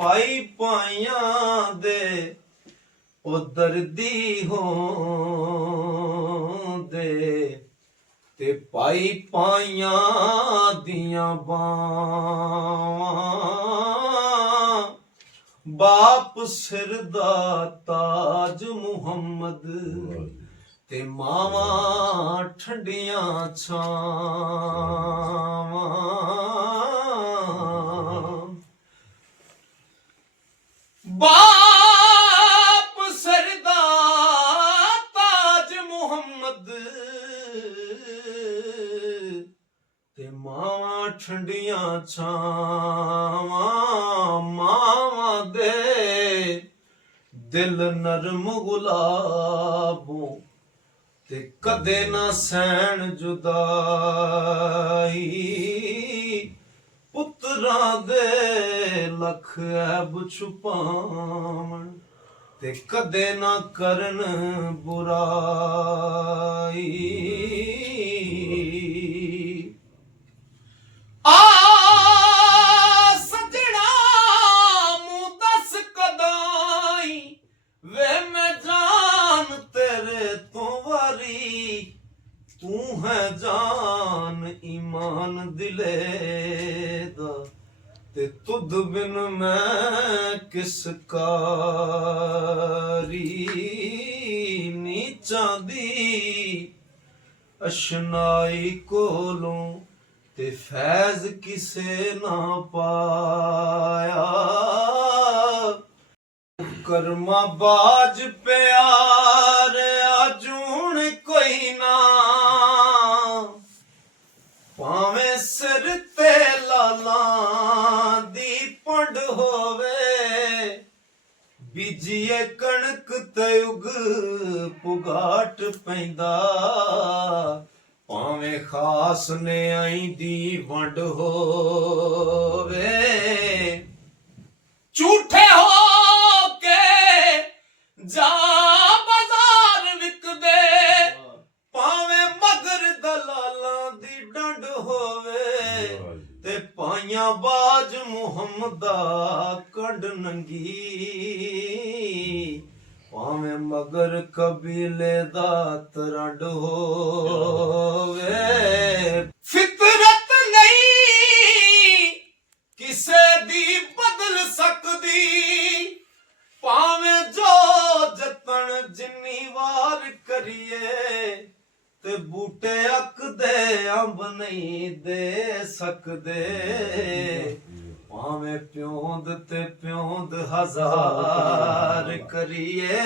ਪਾਈ ਪਾਈਆਂ ਦੇ ਉਹ ਦਰਦੀ ਹੋਂਦੇ ਤੇ ਪਾਈ ਪਾਈਆਂ ਦੀਆਂ ਬਾਵਾਂ ਬਾਪ ਸਿਰ ਦਾ ਤਾਜ ਮੁਹੰਮਦ ਤੇ ਮਾਵਾਂ ਠੰਡੀਆਂ ਛਾਵਾਂ ਬਾਪ ਸਿਰ ਦਾ ਤਾਜ ਮੁਹੰਮਦ ਤੇ ਮਾਵਾਂ ਠੰਡੀਆਂ ਛਾਵਾਂ ਮਾਵਾਂ ਦੇ ਦਿਲ ਨਰਮ ਗੁਲਾਬੋਂ ਤੇ ਕਦੇ ਨਾ ਸਹਿਣ ਜੁਦਾਈ ਪੁੱਤਰਾਂ ਦੇ ਲੱਖ ਐਬ ਛੁਪਾਵਣ ਤੇ ਕਦੇ ਨਾ ਕਰਨ ਬੁਰਾਈ ਆ ਸਜਣਾ ਮੂੰ ਦੱਸ ਕਦਾਈ ਵੇ ਮੈਂ ਜਾਨ ਤੇਰੇ ਤੋਂ ਵਾਰੀ ਤੂੰ ਹੈ ਜਾਨ ਈਮਾਨ ਦਿਲੇ ਦਾ ਤੇ ਤੁਧ ਬਿਨ ਮੈਂ ਕਿਸ ਕਾਰੀ ਨੀਚਾਂ ਦੀ ਅਸ਼ਨਾਈ ਕੋਲੋਂ ਤੇ ਫੈਜ਼ ਕਿਸੇ ਨਾ ਪਾਇਆ ਕਰਮਾ ਬਾਜ ਪਿਆਰ ਆਜੂਣ ਕੋਈ ਨਾ ਭਾਵੇਂ ਸਿਰ ਤੇ ਲਾਲਾਂ ਦੀ ਪੰਡ ਹੋਵੇ ਬੀਜੀਏ ਕਣਕ ਤੇ ਉਗ ਪੁਗਾਟ ਪੈਂਦਾ ਭਾਵੇਂ ਖਾਸ ਨੇ ਆਈ ਦੀ ਵੰਡ ਹੋਵੇ ਝੂਠੇ ਹੋ ਕੇ ਜਾ ਬਾਜ਼ਾਰ ਵਿਕਦੇ ਭਾਵੇਂ ਮਗਰ ਦਲਾਲਾਂ ਦੀ ਡੰਡ ਹੋਵੇ ਤੇ ਪਾਈਆਂ ਬਾਜ ਮੁਹੰਮਦਾ ਕੰਡ ਨੰਗੀ ਭਾਵੇਂ ਮਗਰ ਕਬੀਲੇ ਦਾ ਤਰੰਡ ਹੋਵੇ ਫਿਤਰਤ ਨਹੀਂ ਕਿਸੇ ਦੀ ਬਦਲ ਸਕਦੀ ਭਾਵੇਂ ਜੋ ਜਤਨ ਜਿੰਨੀ ਵਾਰ ਕਰੀਏ ਤੇ ਬੂਟੇ ਅੱਕਦੇ ਅੰਬ ਨਹੀਂ ਦੇ ਸਕਦੇ ਭਾਵੇਂ ਪਿਉਂਦ ਤੇ ਪਿਉਂਦ ਹਜ਼ਾਰ ਕਰੀਏ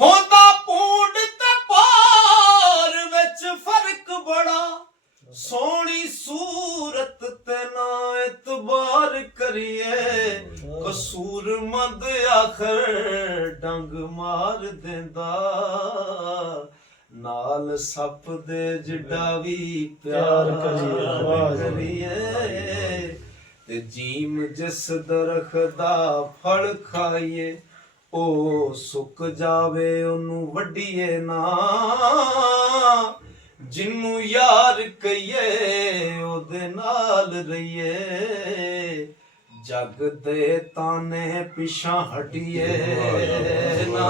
ਹੁੰਦਾ ਪੂੰਡ ਤੇ ਪਾਰ ਵਿੱਚ ਫਰਕ ਬੜਾ ਸੋਹਣੀ ਸੂਰਤ ਤੇ ਨਾ ਇਤਬਾਰ ਕਰੀਏ ਕਸੂਰਮੰਦ ਆਖਰ ਡੰਗ ਮਾਰ ਦਿੰਦਾ ਨਾਲ ਸੱਪ ਦੇ ਜਿੱਡਾ ਵੀ ਪਿਆਰ ਕਰੀਏ ਤੇ ਜੀਮ ਜਿਸ ਦਰਖਤ ਦਾ ਫਲ ਖਾਈਏ ਉਹ ਸੁੱਕ ਜਾਵੇ ਉਹਨੂੰ ਵੱਢੀਏ ਨਾ ਜਿਹਨੂੰ ਯਾਰ ਕਹੀਏ ਉਹਦੇ ਨਾਲ ਰਹੀਏ ਜਗ ਦੇ ਤਾਨੇ ਪਿਛਾਂ ਹਟੀਏ ਨਾ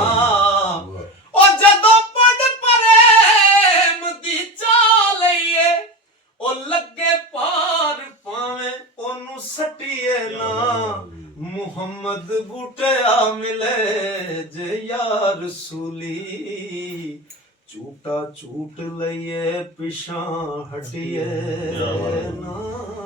ਉਹ ਜਦੋਂ ਪੜ ਪ੍ਰੇਮ ਦੀ ਚਾਹ ਲਈਏ ਉਹ ਲੱਗੇ ਪਾਰ ਪਾਵੇਂ ਉਹਨੂੰ ਸੱਟੀਏ ਨਾ ਮੁਹੰਮਦ ਬੂਟਿਆ ਮਿਲੇ ਜੇ ਯਾਰ ਰਸੂਲੀ ਝੂਟਾ ਝੂਟ ਲਈਏ ਪਿਛਾਂ ਹਟੀਏ ਨਾ